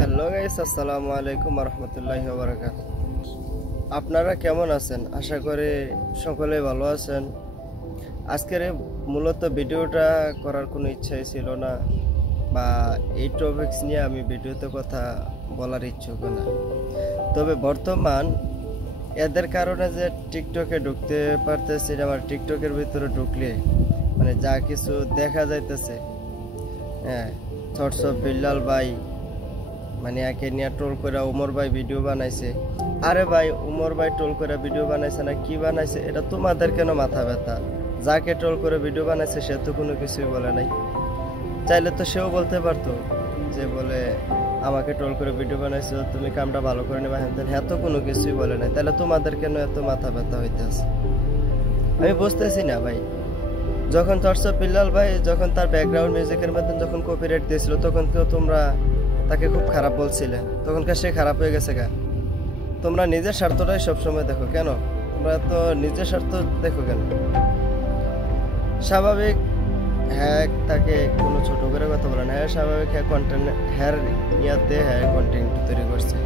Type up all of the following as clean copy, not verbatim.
Hello guys, আসসালামু আলাইকুম রহমতুল্লাহি ওয়া বারাকাতুহু। আপনারা কেমন আছেন? আশা করি সকলে ভালো আছেন। আজকের মূলত ভিডিওটা করার কোনো ইচ্ছাই ছিল না, বা এই টপিকস নিয়ে আমি ভিডিওতে কথা বলার ইচ্ছুক না। তবে বর্তমান এদের কারণে যে টিকটকে ঢুকতে পারতেছি না, আমার টিকটকের ভিতরে ঢুকলে মানে যা কিছু দেখা যাইতেছে, হ্যাঁ, থটস অফ বিল্লাল ভাই মানে একে নিয়ে টোল করে উমর ভাই ভিডিও বানাইছে। আরে ভাই, উমর ভাই টোল করে ভিডিও বানাইছে না কি বানাইছে এটা তোমাদের কেন মাথা ব্যথা? যাকে টোল করে ভিডিও বানাইছে সে তো কোনো কিছুই বলে নাই। চাইলে তো সেও বলতে পারতো যে বলে আমাকে টোল করে ভিডিও বানাইছো, তুমি কামটা ভালো করে নেবা, হ্যান হ্যাঁ, তো কোনো কিছুই বলে নাই। তাহলে তোমাদের কেন এত মাথা ব্যথা হইতেছে আমি বুঝতেছি না ভাই। যখন থটস অফ বিল্লাল ভাই যখন তার ব্যাকগ্রাউন্ড মিউজিকের মধ্যে যখন কপিরাইট দিয়েছিল, তখন তো তোমরা তাকে খুব খারাপ বলছিলে। তখনকার সে খারাপ হয়ে গেছে গা। তোমরা নিজের স্বার্থটাই সবসময় দেখো কেন? তোমরা তো নিজের স্বার্থ দেখো কেন? স্বাভাবিক, হ্যাঁ, তাকে কোনো ছোট করে কথা বলে না। হ্যাঁ, স্বাভাবিক, হ্যাঁ, কন্টেন্ট, হ্যাঁ, ইয়াতে হ্যাঁ কন্টেন্ট তৈরি করছে,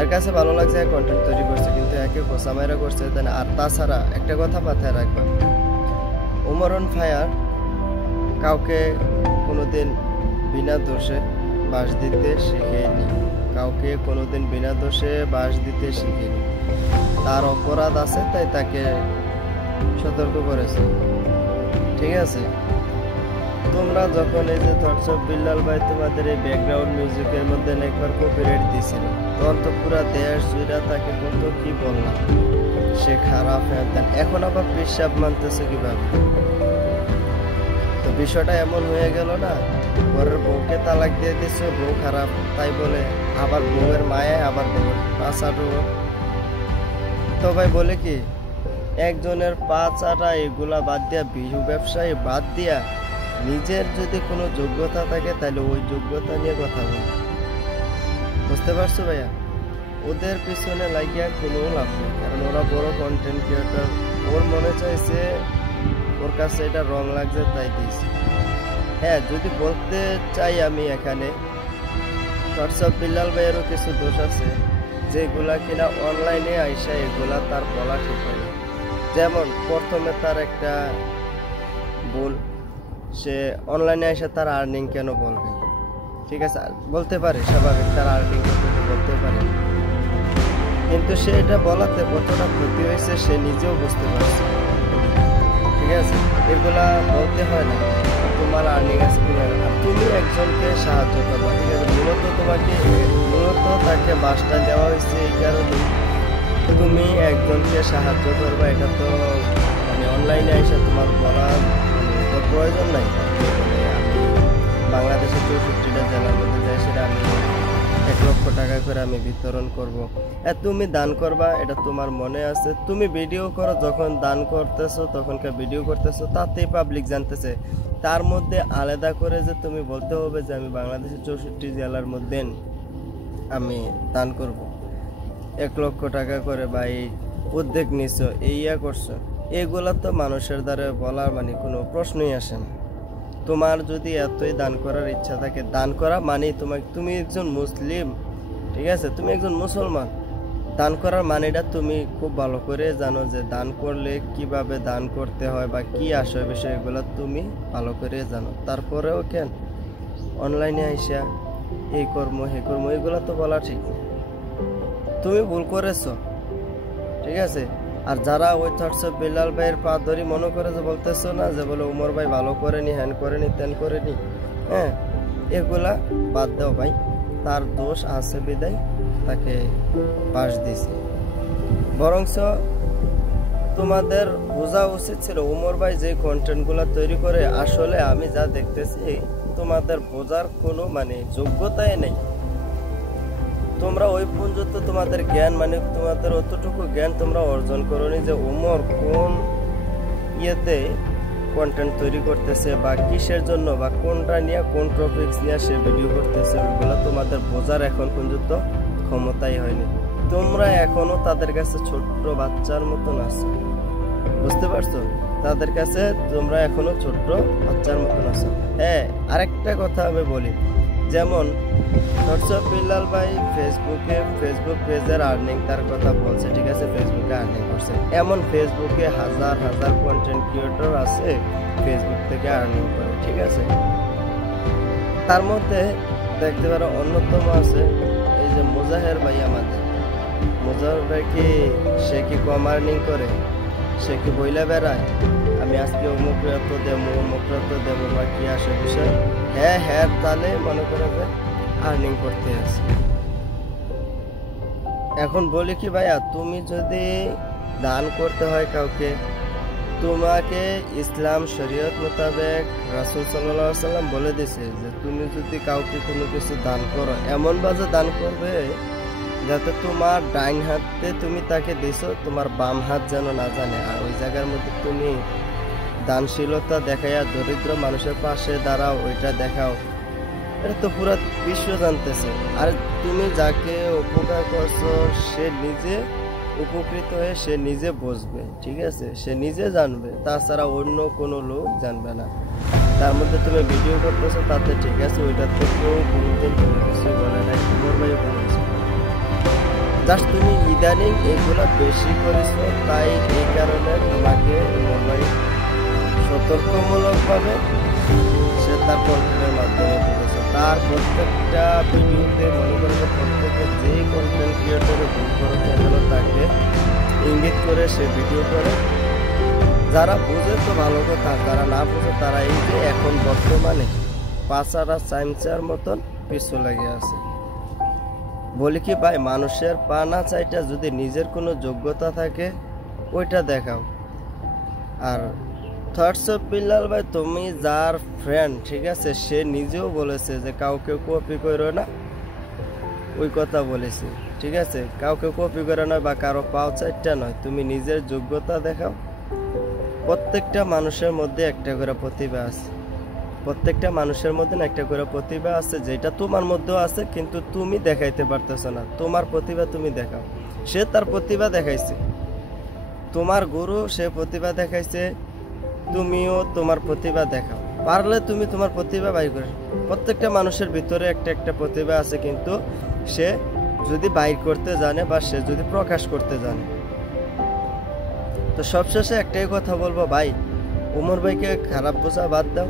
এর কাছে ভালো লাগছে, হ্যাঁ কন্টেন্ট তৈরি করছে, কিন্তু একে কোসামাইরা করছে। আর তাছাড়া একটা কথা মাথায় রাখবা, উমর অন ফায়ার কাউকে কোনোদিন বিনা দোষে বাস দিতে শিখেনি, কাউকে কোনোদিন বিনা দোষে বাস দিতে শিখেনি। তার অপরাধ আছে, তাই তাকে সতর্ক করেছে, ঠিক আছে? তোমরা যখন এই যে থটস অফ বিল্লাল ভাই তোমাদের এই ব্যাকগ্রাউন্ড মিউজিকের মধ্যে একবার কপিরাইট দিয়েছিল, তখন তো পুরা দেশ জুড়ে তাকে কত কি বললাম, সে খারাপ, হ্যাঁ। এখন আবার পেশাব মানতেছে কিভাবে? তো বিষয়টা এমন হয়ে গেল না, পরের বউকে তালাক দিয়ে দিচ্ছে, বউ খারাপ তাই বলে আবার বউয়ের মায়ে আবার বউয়ের পাঁচাটো। তো ভাই বলে কি, একজনের পাঁচাটা এগুলা বাদ দিয়া, বিহু ব্যবসায়ী বাদ দিয়া, নিজের যদি কোনো যোগ্যতা থাকে তাহলে ওই যোগ্যতা নিয়ে কথা বল। বুঝতে পারছো ভাইয়া? ওদের পিছনে লাগিয়া কোনো লাভ নেই, কারণ ওরা বড় কন্টেন্ট ক্রিয়েটর। ওর মনে চাইছে, ওর কাছে এটা রং লাগছে তাই দিয়েছে। হ্যাঁ, যদি বলতে চাই আমি এখানে, থটস অফ বিল্লাল ভাইয়েরও কিছু দোষ আছে, যেগুলা কিনা অনলাইনে আইসা এগুলা তার বলা ঠিক হয়। যেমন প্রথমে তার একটা ভুল, সে অনলাইনে আইসা তার আর্নিং কেন বলবে? ঠিক আছে, বলতে পারে, স্বাভাবিক, তার আর্নিং করতে বলতে পারে, কিন্তু সে এটা বলাতে কতটা ক্ষতি হয়েছে সে নিজেও বুঝতে পারছে, ঠিক আছে? এগুলা বলতে হয় না, তোমার আর্নিং আছে, আর তুমি একজনকে সাহায্য করবা, ঠিক আছে? মূলত তাকে বাসটা দেওয়া হয়েছে এই কারণে তুমি একজনকে সাহায্য করবা। এটা তো মানে অনলাইনে এসে তোমার বলার মানে প্রয়োজন নাই। আমি বাংলাদেশের 64টা জেলার মধ্যে যাই, সেটা আমি 1 লক্ষ টাকা করে আমি বিতরণ করব। তুমি দান করবা, এটা তোমার মনে আছে। তুমি ভিডিও করো, যখন দান করতেছো, তখনকার ভিডিও করতেছো, তাতেই পাবলিক জানতেছে। তার মধ্যে আলাদা করে যে তুমি বলতে হবে যে আমি বাংলাদেশের 64 জেলার মধ্যে আমি দান করব 1 লক্ষ টাকা করে, বা এই উদ্যোগ নিছো, এই করছো, এগুলা তো মানুষের দ্বারা বলার মানে কোনো প্রশ্নই আসে না। তোমার যদি এতই দান করার ইচ্ছা থাকে, দান করা মানে তুমি একজন মুসলিম, ঠিক আছে? তুমি একজন মুসলমান, দান করার মানেটা তুমি খুব ভালো করে জানো, যে দান করলে কিভাবে দান করতে হয় বা কি আসে বিষয়, এগুলো তুমি ভালো করে জানো। তারপরেও কেন অনলাইনে আইসা এই কর্ম হে কর্ম, এগুলো তো বলা ঠিক না। তুমি ভুল করেছো, ঠিক আছে? আর যারা ওই থটস অফ বিল্লাল ভাইয়ের পা ধরি মনে করে যে বলতেছো না, যে বলে উমর ভাই ভালো করেনি, হ্যান করেনি, তেন করেনি, হ্যাঁ, এগুলা বাদ দাও ভাই। তার দোষ আছে বিদায় তাকে পাশ দিছে। বরংস তোমাদের বোঝা উচিত ছিল, উমর ভাই যে কন্টেন্টগুলো তৈরি করে, আসলে আমি যা দেখতেছি তোমাদের বোঝার কোনো মানে যোগ্যতাই নেই। তোমরা ওই পর্যন্ত তোমাদের জ্ঞান মানে তোমাদের অতটুকু জ্ঞান তোমরা অর্জন করোনি যে উমর কোন ইয়েতে কন্টেন্ট তৈরি করতেছে, বা কিসের জন্য, বা কোনটা নিয়ে, কোন টপিকস নিয়ে সে ভিডিও করতেছে, ওইগুলো তোমাদের বোঝার এখন পর্যন্ত ক্ষমতাই হয়নি। তোমরা এখনো তাদের কাছে ছোট্ট বাচ্চার মতন আছো, বুঝতে পারছো? তাদের কাছে তোমরা এখনো ছোট্ট বাচ্চার মতন আছো। হ্যাঁ, আরেকটা কথা আমি বলি, যেমন বিল্লাল ভাই ফেসবুক পেজের আর্নিং তার কথা বলছে, ঠিক আছে, ফেসবুকে আর্নিং করছে। এমন ফেসবুকে হাজার হাজার কন্টেন্ট ক্রিয়েটর আছে ফেসবুক থেকে আর্নিং করে, ঠিক আছে। তার মধ্যে দেখতে পারো অন্যতম আছে এই যে মুজাহের ভাই। আমাদের মুজাহের ভাই কি সে কি কম আর্নিং করে? সে কি বইলা বেড়ায় আমি আজকে অমুক রাত দেবো বা কি আসে বিষয়? হ্যাঁ তাহলে মনে করে যে আর্নিং করতে আছে। এখন বলি কি ভাইয়া, তুমি যদি দান করতে হয় কাউকে, তোমাকে ইসলাম শরীয়ত মোতাবেক রাসূল সাল্লাল্লাহু আলাইহি ওয়াসাল্লাম বলে দিয়েছে যে তুমি যদি কাউকে কোনো কিছু দান করো, এমন বাজে দান করবে যাতে তোমার ডাইন হাতে তুমি তাকে দিছো, তোমার বাম হাত যেন না জানে। আর ওই জায়গার মধ্যে তুমি দানশীলতা দেখাইয়া দরিদ্র মানুষের পাশে দাঁড়াও, ওইটা দেখাও, এটা তো পুরো বিশ্ব জানতেছে। আর তুমি যাকে উপকার করছো সে নিজে উপকৃত হয়ে সে নিজে বুঝবে, ঠিক আছে, সে নিজে জানবে, তাছাড়া অন্য কোনো লোক জানবে না। তার মধ্যে তুমি ভিডিও করতেছো তাতে ঠিক আছে, ওইটা তো কেউ কোনোদিন কোনো কিছু বলে নাই, তোমার ভাই বলেছে। জাস্ট তুমি ইদানিং এগুলো বেশি করেছো, তাই এই কারণে তোমাকে তোমার ভাই সতর্কমূলকভাবে সে তার কন্টেন্টের মাধ্যমে বলেছে। তার প্রত্যেকটা ভিডিওতে মনে করবে প্রত্যেকের যে কন্টেন্ট ক্রিয়েটরে ভুল করে কেন তাকে ইঙ্গিত করে সে ভিডিও করে। যারা বুঝে তো ভালো কথা, যারা না বুঝে তারা এই যে এখন বর্তমানে পাচারা চামচার মতন পিছু লেগে আছে। বলি কি ভাই, মানুষের পা না চাইটা যদি নিজের কোনো যোগ্যতা থাকে ওইটা দেখাও। আর বিল্লাল ভাই তুমি যার ফ্রেন্ড, ঠিক আছে, সে নিজেও বলেছে যে কাউকে কপি করো না, ওই কথা বলেছি, ঠিক আছে, কাউকে কপি করো না বা কারো পাও চাইটা নয়, তুমি নিজের যোগ্যতা দেখাও। প্রত্যেকটা মানুষের মধ্যে একটা করে প্রতিভা আছে, প্রত্যেকটা মানুষের মধ্যে একটা করে প্রতিভা আছে, যেটা তোমার মধ্যেও আছে কিন্তু তুমি দেখাইতে পারতেছ না। তোমার প্রতিভা তুমি দেখাও। সে তার প্রতিভা দেখাইছে, তোমার গুরু সে প্রতিভা দেখাইছে, তুমিও তোমার প্রতিভা দেখাও। পারলে তুমি তোমার প্রতিভা বাইর করো। প্রত্যেকটা মানুষের ভিতরে একটা প্রতিভা আছে, কিন্তু সে যদি বাইর করতে জানে বা সে যদি প্রকাশ করতে জানে। তো সবশেষে একটাই কথা বলবো ভাই, ওমর ভাইকে খারাপ বোঝা বাদ দাও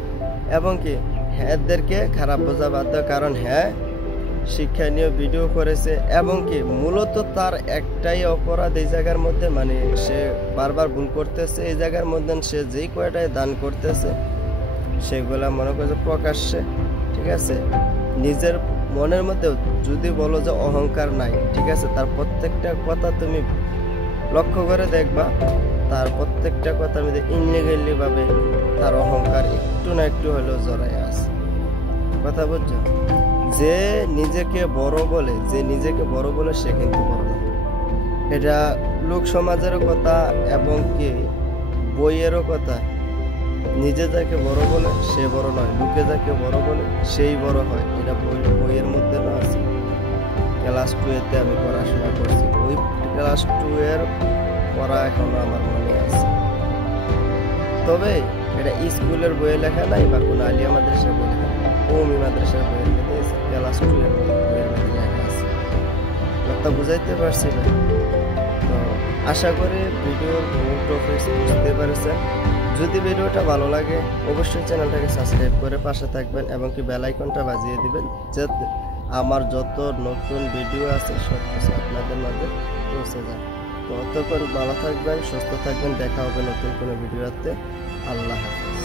এবং কি হ্যাঁদেরকে খারাপ বোঝা বাদ দাও। কারণ হ্যাঁ শিক্ষণীয় ভিডিও করেছে এবং কি মূলত তার একটাই অপরাধ এই জায়গার মধ্যে, মানে সে বারবার ভুল করতেছে এই জায়গার মধ্যে। সে যেই কয়টাই দান করতেছে সেগুলা মনে করছে প্রকাশ্যে, ঠিক আছে, নিজের মনের মধ্যে যদি বলো যে অহংকার নাই, ঠিক আছে, তার প্রত্যেকটা কথা তুমি লক্ষ্য করে দেখবা, তার প্রত্যেকটা কথার মধ্যে ইনলিগালি ভাবে তার অহংকার একটু না একটু হলেও জড়াই আছে। কথা বুঝছো? যে নিজেকে বড় বলে সে কিন্তু বড় না। এটা লোক সমাজেরও কথা এবং কি বইয়েরও কথা। নিজে যাকে বড় বলে সে বড় নয়, লোকে যাকে বড় বলে সেই বড় হয়। এটা বইয়ের মধ্যে না আছে। ক্লাস 2 আমি পড়াশোনা করছি, ওই ক্লাস 2 এর পড়া এখনো আমার মনে আছে। তবে এটা স্কুলের বইয়ে লেখা নাই বা কোনো আলিয়া মাদ্রাসার বই লেখা নাই, কওমি মাদ্রাসার বইয়ের মধ্যে ক্লাস 2 এর বইয়ের মধ্যে লেখা আছে। কথা বুঝাইতে পারছি না? তো আশা করি ভিডিওর মূল টপিক বুঝতে পারছেন। যদি ভিডিওটা ভালো লাগে অবশ্যই চ্যানেলটাকে সাবস্ক্রাইব করে পাশে থাকবেন এবং কি বেল আইকনটা বাজিয়ে দিবেন, যাতে আমার যত নতুন ভিডিও আছে সব কিছু আপনাদের মাঝে পৌঁছে যায়। তো ততক্ষণ ভালো থাকবেন, সুস্থ থাকবেন, দেখা হবে নতুন কোনো ভিডিওতে। আল্লাহ হাফেজ।